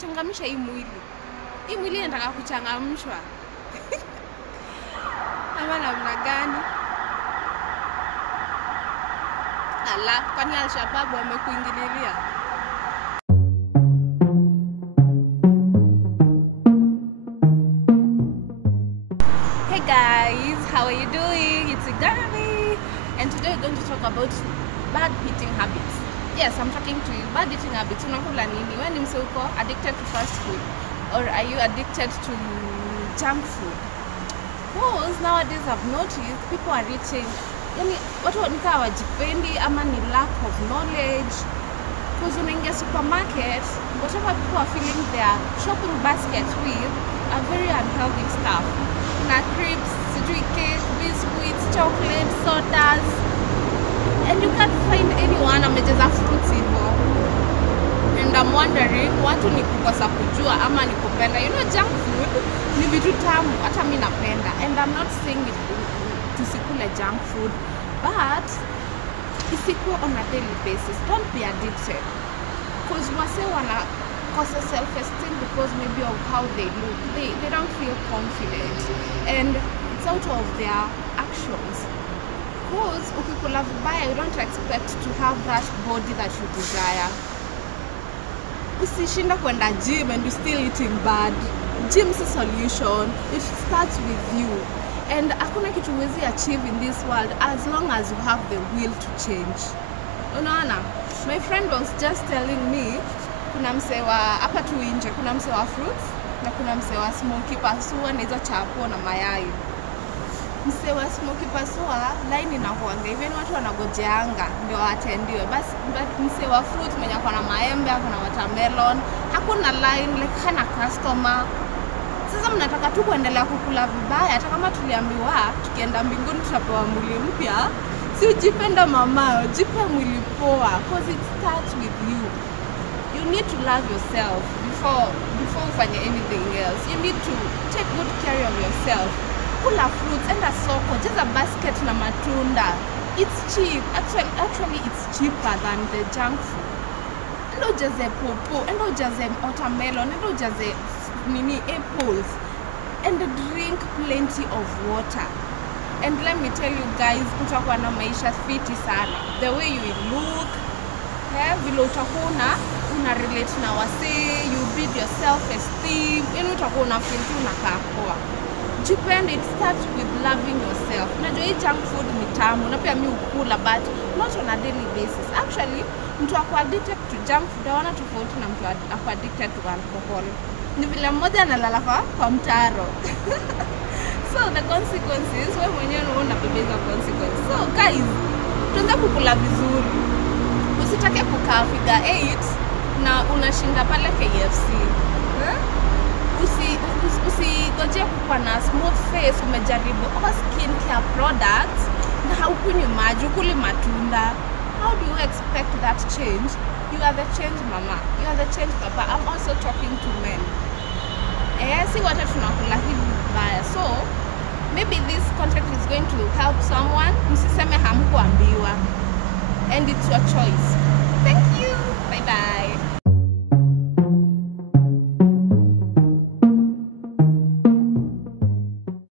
Changamsha hii mwili. Hii mwili inataka kuchangamshwa. Ama namna gani? Ala, kwani Al-Shabaab wamekuingililia? Hey guys, how are you doing? It's Igari, and today we're going to talk about bad eating habits. Yes, I'm talking to you. Bad eating habits. Unakula nini? When you uko addicted to fast food, or are you addicted to junk food? Because nowadays I've noticed people are eating, yani watu wanakaa wajipendi ama ni lack of knowledge. Because unaingia supermarket, whatever people are filling their shopping baskets with are very unhealthy stuff. Na crisps, sweet cake, biscuits, chocolate, sodas. And you can't find anyone amejeza fruits hivyo. And I'm wondering, watu ni kukosa kujua ama ni kupenda. You know, junk food ni vitu tamu, hata mimi napenda. And I'm not saying it tusikule junk food, but isikuwe on a daily basis. Don't be addicted. Because wase wana kosa self-esteem because maybe of how they look. They don't feel confident. And it's out of their actions. Because ukikula vibaya, you don't expect to have that body that you desire. Usishinda kwenda gym and you still eating bad. Gym is a solution. It starts with you. And hakuna kitu huwezi achieve in this world as long as you have the will to change. Unaona? My friend was just telling me, kuna msee wa hapa tu nje, kuna msee wa fruits na kuna msee wa smoky pasua na hizo chapo na mayai. Msee wa smoky pasua line inakuanga hivi, watu wanagojeanga ndio atendiwe. Basi msee wa fruit mwenye ako na maembe, ako na watermelon, hakuna line, like hana customer. Sasa mnataka tu kuendelea kukula vibaya, hata kama tuliambiwa tukienda mbinguni tutapewa mwili mpya. Si ujipenda mama, jipe mwili poa, because it starts with you. You need to love yourself before ufanye anything else. You need to take good care of yourself. Kula fruits, enda soko, jaza basket na matunda. It's cheap. Actually it's cheaper than the junk food. Endo jaze popo, endo jaze watermelon, endo jaze apples, and drink plenty of water. And let me tell you guys, kutakuwa na maisha fiti sana. The way you look, vile utakuwa una relate na wase, you build your self-esteem, yani utakuwa una feel tu unakaa poa. Jipende, it starts with loving yourself. Unajua hii junk food ni tamu, na pia mimi ukula, but not on a daily basis. Actually, mtu ako addicted to junk food hawana tofauti na mtu ako addicted to alcohol. Ni vile mmoja analala kwa mtaro. So the consequences, wewe mwenyewe unabebeza consequences. So guys, tuanze kukula vizuri. Usitake kukaa figure 8 na unashinda pale KFC. Usigoje kuwa na smooth face, umejaribu all skin care products na haukunywi maji, ukuli matunda. How do you expect that change? You are the change mama. You are the change papa. I'm also talking to men. Si wote tunakula hivi vibaya. So maybe this content is going to help someone. Msiseme hamkuambiwa. And it's your choice. Thank you. Bye bye.